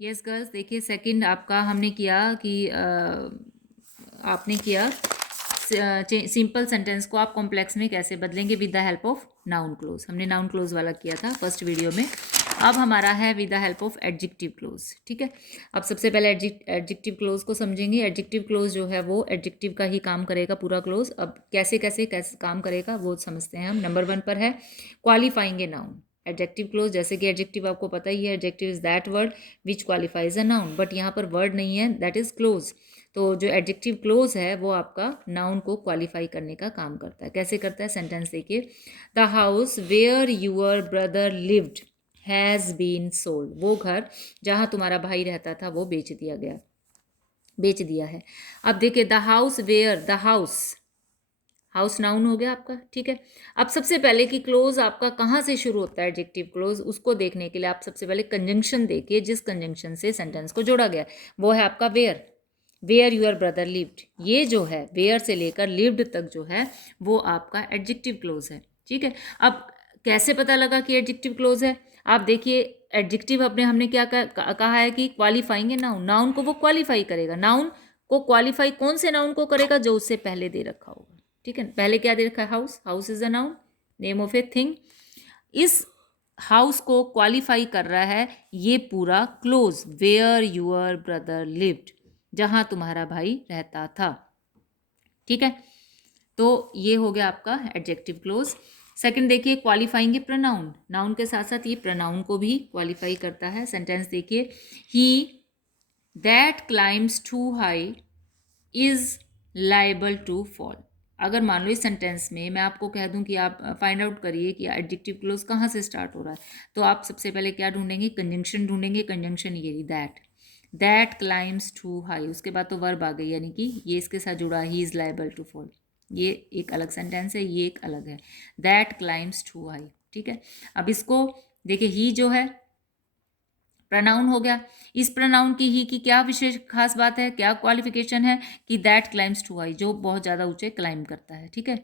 Yes girls, देखिए second आपका हमने किया कि आपने किया सिंपल सेंटेंस को आप कॉम्प्लेक्स में कैसे बदलेंगे with the help of noun close. हमने नाउन क्लोज वाला किया था फर्स्ट वीडियो में। अब हमारा है with the help of adjective close. ठीक है, अब सबसे पहले एडजेक्टिव क्लोज को समझेंगे। एडजेक्टिव क्लोज जो है वो एडजेक्टिव का ही काम करेगा पूरा क्लोज। अब कैसे कैसे कैसे काम करेगा वो समझते हैं हम। नंबर 1 पर है qualifying a noun. Adjective close, जैसे कि एडजेक्टिव आपको पता ही है, adjective is that word which qualifies a noun, but यहाँ पर वर्ड नहीं है, दैट इज क्लोज। तो जो एडजेक्टिव क्लोज है वो आपका नाउन को क्वालिफाई करने का काम करता है। कैसे करता है, सेंटेंस देखिए। The house where your brother lived has been sold. वो घर जहाँ तुम्हारा भाई रहता था वो बेच दिया है। अब देखिए the house where, the house noun हो गया आपका। ठीक है, अब सबसे पहले कि क्लोज आपका कहाँ से शुरू होता है एडजेक्टिव क्लोज, उसको देखने के लिए आप सबसे पहले कंजंक्शन देखिए, जिस कंजंक्शन से सेंटेंस को जोड़ा गया वो है आपका वेयर यूअर ब्रदर लिव्ड। ये जो है वेयर से लेकर लिव्ड तक जो है वो आपका एडजेक्टिव क्लोज है। ठीक है, अब कैसे पता लगा कि एडजेक्टिव क्लोज है, आप देखिए। एडजेक्टिव हमने क्या कहा है कि क्वालिफाइंग है नाउन। नाउन को वो क्वालिफाई करेगा। नाउन को क्वालिफाई कौन से नाउन को करेगा, जो उससे पहले दे रखा होगा। ठीक है, पहले क्या दे रखा है, house is a noun, name of a thing. इस हाउस को क्वालिफाई कर रहा है ये पूरा clause, where your brother lived, जहां तुम्हारा भाई रहता था। ठीक है, तो ये हो गया आपका एडजेक्टिव क्लोज। सेकंड देखिए क्वालिफाइंग ए प्रोनाउन। नाउन के साथ साथ ये प्रोनाउन को भी क्वालिफाई करता है। सेंटेंस देखिए, he that climbs too high is liable to fall. अगर मान लो इस सेंटेंस में मैं आपको कह दूं कि आप फाइंड आउट करिए कि एडजेक्टिव क्लोज कहाँ से स्टार्ट हो रहा है, तो आप सबसे पहले क्या ढूंढेंगे, कंजंक्शन ढूंढेंगे। कंजंक्शन ये रही, दैट क्लाइम्स टू हाई, उसके बाद तो वर्ब आ गई, यानी कि ये इसके साथ जुड़ा, he is liable to fall. ये एक अलग सेंटेंस है, ये एक अलग है, दैट क्लाइम्स टू हाई। ठीक है, अब इसको देखिए, ही जो है प्रनाउन हो गया। इस प्रनाउन की ही की क्या विशेष खास बात है, क्या क्वालिफिकेशन है कि दैट क्लाइम्स टू हाई, जो बहुत ज़्यादा ऊंचे क्लाइम करता है। ठीक है,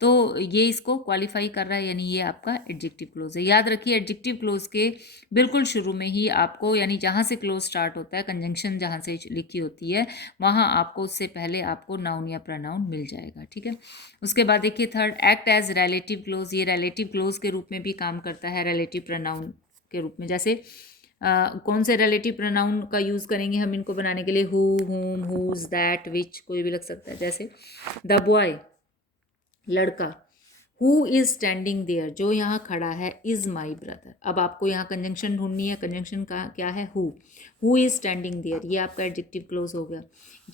तो ये इसको क्वालिफाई कर रहा है, यानी ये आपका एडजेक्टिव क्लोज है। याद रखिए एडजेक्टिव क्लोज के बिल्कुल शुरू में ही आपको, यानी जहाँ से क्लोज स्टार्ट होता है, कंजंक्शन जहाँ से लिखी होती है, वहाँ आपको उससे पहले आपको नाउन या प्रनाउन मिल जाएगा। ठीक है, उसके बाद देखिए third, act as relative clause. ये रिलेटिव क्लोज के रूप में भी काम करता है, रिलेटिव प्रनाउन के रूप में। जैसे कौन से रिलेटिव प्रोनाउन का यूज़ करेंगे हम इनको बनाने के लिए, हु, हुम, हुज, दैट, विच, कोई भी लग सकता है। जैसे द बॉय, लड़का, हु इज स्टैंडिंग देयर, जो यहाँ खड़ा है, इज माई ब्रदर। अब आपको यहाँ कंजंक्शन ढूंढनी है। कंजंक्शन का क्या है, हु इज स्टैंडिंग देयर, ये आपका एडजेक्टिव क्लोज हो गया।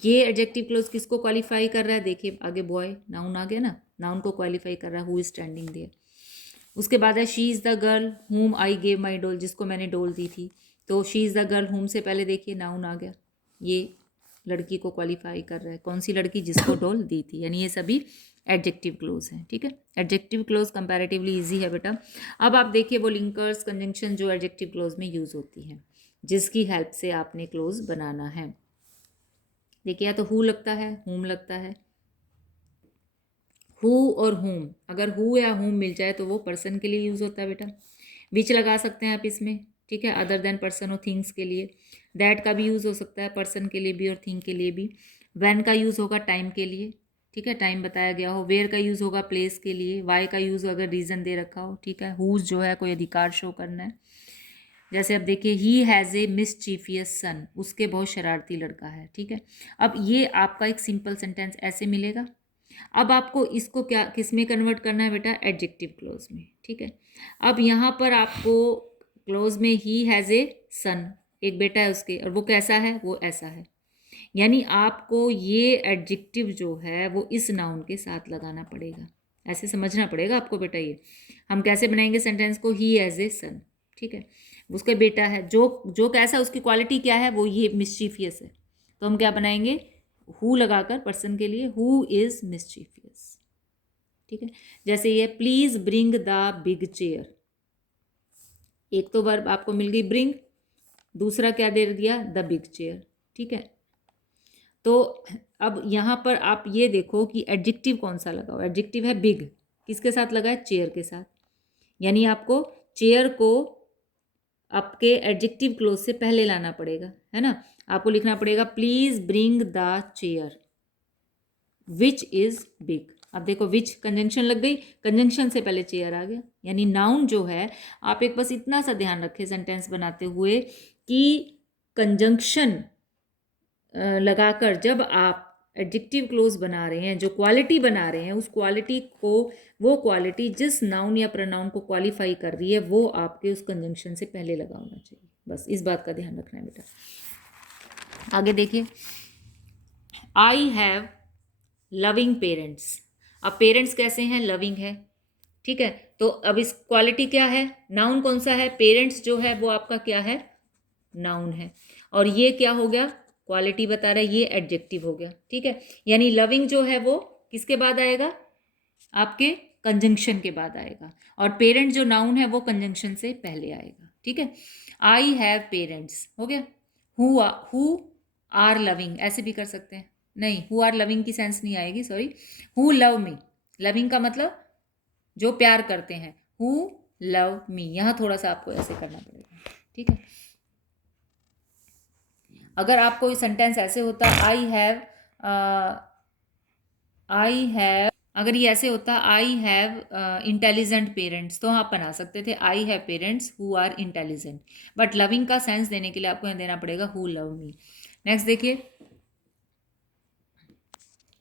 ये एडजेक्टिव क्लोज किसको क्वालिफाई कर रहा है, देखिए आगे बॉय नाउन आ गया ना, नाउन को क्वालिफाई कर रहा है, हु इज स्टैंडिंग देयर। उसके बाद है शी इज़ द गर्ल हुम आई गेव माई डोल, जिसको मैंने डोल दी थी। तो शी इज़ द गर्ल हुम से पहले देखिए नाउन आ गया, ये लड़की को क्वालिफाई कर रहा है। कौन सी लड़की, जिसको डोल दी थी, यानी ये सभी एडजेक्टिव क्लोज हैं। ठीक है, एडजेक्टिव क्लोज कंपैरेटिवली इजी है बेटा। अब आप देखिए वो लिंकर्स कंजंक्शन जो एडजेक्टिव क्लोज में यूज़ होती हैं, जिसकी हेल्प से आपने क्लोज बनाना है। देखिए या तो हु लगता है, हुम लगता है, हु और हुम। अगर हु या हुम मिल जाए तो वो पर्सन के लिए यूज़ होता है बेटा। विच लगा सकते हैं आप इसमें, ठीक है, अदर देन पर्सन और थिंग्स के लिए। दैट का भी यूज़ हो सकता है पर्सन के लिए भी और थिंग के लिए भी। व्हेन का यूज़ होगा टाइम के लिए, ठीक है, टाइम बताया गया हो। वेयर का यूज़ होगा प्लेस के लिए। वाई का यूज़ अगर रीज़न दे रखा हो। ठीक है, हुज जो है कोई अधिकार शो करना है। जैसे अब देखिए ही हैज़ ए मिसचीफियस सन, उसके बहुत शरारती लड़का है। ठीक है, अब ये आपका एक सिंपल सेंटेंस ऐसे मिलेगा। अब आपको इसको क्या किस में कन्वर्ट करना है बेटा, एडजेक्टिव क्लोज में। ठीक है, अब यहाँ पर आपको क्लोज में ही हैज़ ए सन, एक बेटा है उसके, और वो कैसा है, वो ऐसा है। यानी आपको ये एडजेक्टिव जो है वो इस नाउन के साथ लगाना पड़ेगा। ऐसे समझना पड़ेगा आपको बेटा। ये हम कैसे बनाएंगे सेंटेंस को, ही हैज़ ए सन। ठीक है, उसका बेटा है, जो जो कैसा, उसकी क्वालिटी क्या है, वो ये मिस्चीफियस है। तो हम क्या बनाएंगे, हु लगाकर पर्सन के लिए, हु इज मिस्चीफियस। ठीक है, जैसे ये please bring the big chair, एक तो वर्ब आपको मिल गई ब्रिंग, दूसरा क्या दे दिया, द बिग चेयर। ठीक है, तो अब यहाँ पर आप ये देखो कि एडजेक्टिव कौन सा लगा हुआ, एडजेक्टिव है बिग, किसके साथ लगा है, चेयर के साथ। यानी आपको चेयर को आपके एडजेक्टिव क्लोज से पहले लाना पड़ेगा, है ना। आपको लिखना पड़ेगा please bring the chair which is big. अब देखो विच कंजंक्शन लग गई, कंजंक्शन से पहले चेयर आ गया, यानी नाउन जो है, आप एक बस इतना सा ध्यान रखें सेंटेंस बनाते हुए कि कंजंक्शन लगाकर जब आप एडजेक्टिव क्लोज बना रहे हैं, जो क्वालिटी बना रहे हैं, उस क्वालिटी को, वो क्वालिटी जिस नाउन या प्रोनाउन को क्वालिफाई कर रही है, वो आपके उस कंजंक्शन से पहले लगा होना चाहिए। बस इस बात का ध्यान रखना है बेटा। आगे देखिए, आई हैव लविंग पेरेंट्स। अब पेरेंट्स कैसे हैं, लविंग है, ठीक है। तो अब इस क्वालिटी क्या है, नाउन कौन सा है, पेरेंट्स जो है वो आपका क्या है, नाउन है, और ये क्या हो गया, क्वालिटी बता रहा है, ये एडजेक्टिव हो गया, ठीक है। यानी लविंग जो है वो किसके बाद आएगा, आपके कंजंक्शन के बाद आएगा, और पेरेंट जो नाउन है वो कंजंक्शन से पहले आएगा, ठीक है। आई हैव पेरेंट्स हो गया। हु आर लविंग ऐसे भी कर सकते हैं, नहीं हु आर लविंग की सेंस नहीं आएगी, sorry. Who love me, loving का मतलब जो प्यार करते हैं, हु लव मी, यहाँ थोड़ा सा आपको ऐसे करना पड़ेगा, ठीक है। अगर आपको सेंटेंस ऐसे होता आई हैव, अगर ये ऐसे होता आई हैव इंटेलिजेंट पेरेंट्स, तो आप बना सकते थे I have parents who are intelligent, but loving का सेंस देने के लिए आपको यहाँ देना पड़ेगा हु लव मी। नेक्स्ट देखिए,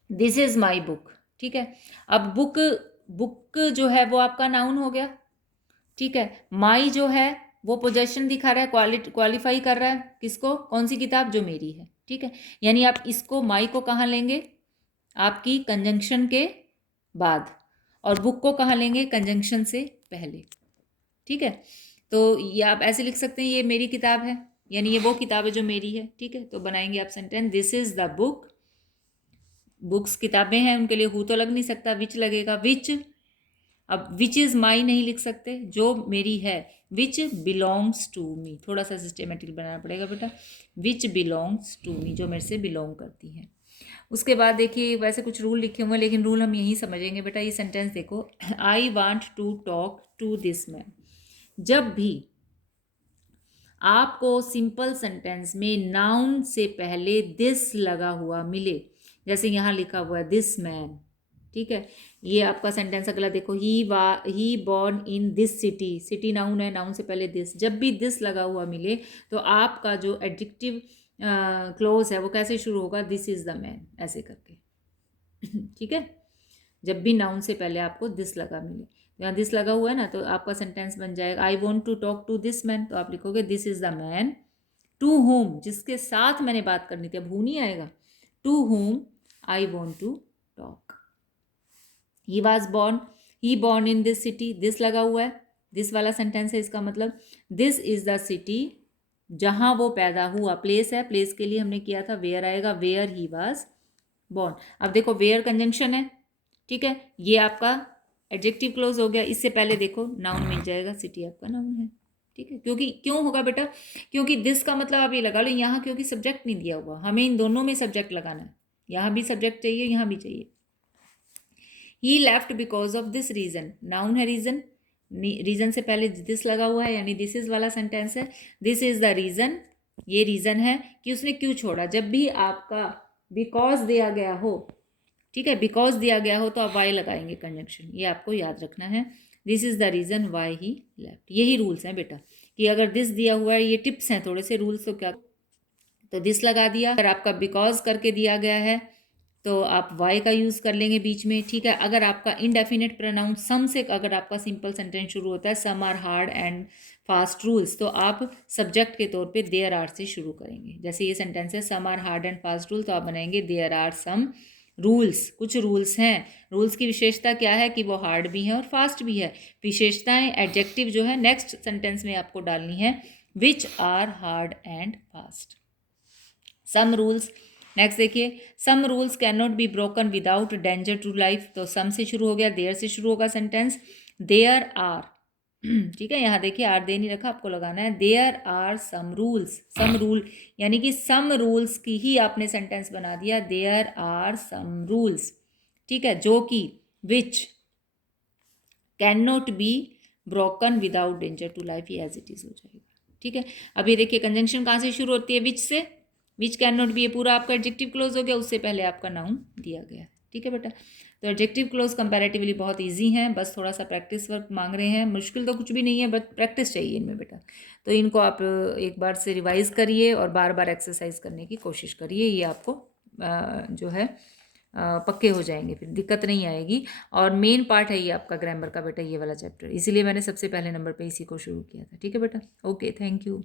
दिस इज माई बुक, ठीक है। अब बुक, बुक जो है वो आपका नाउन हो गया, ठीक है। माई जो है वो पोजेशन दिखा रहा है, क्वालिफाई कर रहा है किसको, कौन सी किताब, जो मेरी है, ठीक है। यानी आप इसको माई को कहाँ लेंगे, आपकी कंजंक्शन के बाद, और बुक को कहाँ लेंगे, कंजंक्शन से पहले, ठीक है। तो ये आप ऐसे लिख सकते हैं, ये मेरी किताब है, यानी ये वो किताब है जो मेरी है, ठीक है। तो बनाएंगे आप sentence, this is the book, books किताबें हैं, उनके लिए हु तो लग नहीं सकता, विच लगेगा, विच। अब विच इज माई नहीं लिख सकते, जो मेरी है, विच बिलोंग्स टू मी, थोड़ा सा सिस्टेमेटिक बनाना पड़ेगा बेटा, विच बिलोंग्स टू मी, जो मेरे से बिलोंग करती है। उसके बाद देखिए, वैसे कुछ रूल लिखे हुए हैं, लेकिन रूल हम यहीं समझेंगे बेटा। ये सेंटेंस देखो, I want to talk to this man. जब भी आपको सिंपल सेंटेंस में नाउन से पहले दिस लगा हुआ मिले, जैसे यहाँ लिखा हुआ है दिस मैन, ठीक है। ये आपका सेंटेंस अगला देखो, he born in this city, city noun है, नाउन से पहले दिस, जब भी दिस लगा हुआ मिले तो आपका जो एडजेक्टिव क्लोज है वो कैसे शुरू होगा, दिस इज द मैन, ऐसे करके, ठीक है। जब भी नाउन से पहले आपको दिस लगा मिले, यहाँ दिस लगा हुआ है ना, तो आपका सेंटेंस बन जाएगा, I want to talk to this man, तो आप लिखोगे this is the man to whom, जिसके साथ मैंने बात करनी थी, अब हु नहीं आएगा, to whom I want to talk. He was born, he born in this city, this लगा हुआ है, दिस वाला सेंटेंस है, इसका मतलब दिस इज द सिटी जहाँ वो पैदा हुआ, प्लेस है, प्लेस के लिए हमने किया था वेयर आएगा, वेयर ही वॉज बॉर्न। अब देखो वेयर कंजंक्शन है, ठीक है, ये आपका एडजेक्टिव क्लोज हो गया, इससे पहले देखो नाउन मिल जाएगा, सिटी आपका नाउन है, ठीक है। क्योंकि क्यों होगा बेटा, क्योंकि दिस का मतलब आप ये लगा लो यहाँ, क्योंकि सब्जेक्ट नहीं दिया हुआ, हमें इन दोनों में सब्जेक्ट लगाना है, यहाँ भी सब्जेक्ट चाहिए, यहाँ भी चाहिए। He left because of this reason, noun है, रीजन, रीजन से पहले दिस लगा हुआ है, यानी दिस इज वाला सेंटेंस है, दिस इज द रीजन, ये रीजन है कि उसने क्यों छोड़ा। जब भी आपका बिकॉज दिया गया हो, ठीक है, बिकॉज दिया गया हो तो आप वाई लगाएंगे कंजंक्शन, ये आपको याद रखना है, this is the reason why he left. यही रूल्स हैं बेटा, कि अगर दिस दिया हुआ है, ये टिप्स हैं थोड़े से रूल्स, तो क्या, तो दिस लगा दिया, अगर आपका बिकॉज करके दिया गया है तो आप वाई का यूज़ कर लेंगे बीच में, ठीक है। अगर आपका इनडेफिनेट प्रोनाउन सम से, अगर आपका सिंपल सेंटेंस शुरू होता है, some are hard and fast rules, तो आप सब्जेक्ट के तौर पे देयर आर से शुरू करेंगे। जैसे ये सेंटेंस है, some are hard and fast rule, तो आप बनाएंगे देयर आर सम रूल्स, कुछ रूल्स हैं। रूल्स की विशेषता क्या है कि वो हार्ड भी है और फास्ट भी है। विशेषताएं एडजेक्टिव जो है नेक्स्ट सेंटेंस में आपको डालनी है, which are hard and fast. Some rules, next देखिए, some rules can not be broken without danger to life, तो सम से शुरू हो गया, देयर से शुरू होगा सेंटेंस, देयर आर, ठीक है। यहाँ देखिए आर दे नहीं रखा, आपको लगाना है there are some rules, some rule यानी कि सम रूल्स की ही आपने सेंटेंस बना दिया, देयर आर सम रूल्स, ठीक है, जो कि which can not be broken without danger to life, as it is हो जाएगा, ठीक है। अब ये देखिए कंजंक्शन कहाँ से शुरू होती है, विच से, विच कैन नॉट बी, ये पूरा आपका एडजेक्टिव क्लोज हो गया, उससे पहले आपका नाउन दिया गया है। ठीक है बेटा, तो एडजेक्टिव क्लोज कंपैरेटिवली बहुत इजी हैं, बस थोड़ा सा प्रैक्टिस वर्क मांग रहे हैं, मुश्किल तो कुछ भी नहीं है, बट प्रैक्टिस चाहिए इनमें बेटा। तो इनको आप एक बार से रिवाइज करिए और बार बार एक्सरसाइज करने की कोशिश करिए, ये आपको जो है पक्के हो जाएंगे, फिर दिक्कत नहीं आएगी। और मेन पार्ट है ये आपका ग्रामर का बेटा, ये वाला चैप्टर, इसीलिए मैंने सबसे पहले नंबर पे इसी को शुरू किया था। ठीक है बेटा, ओके, थैंक यू।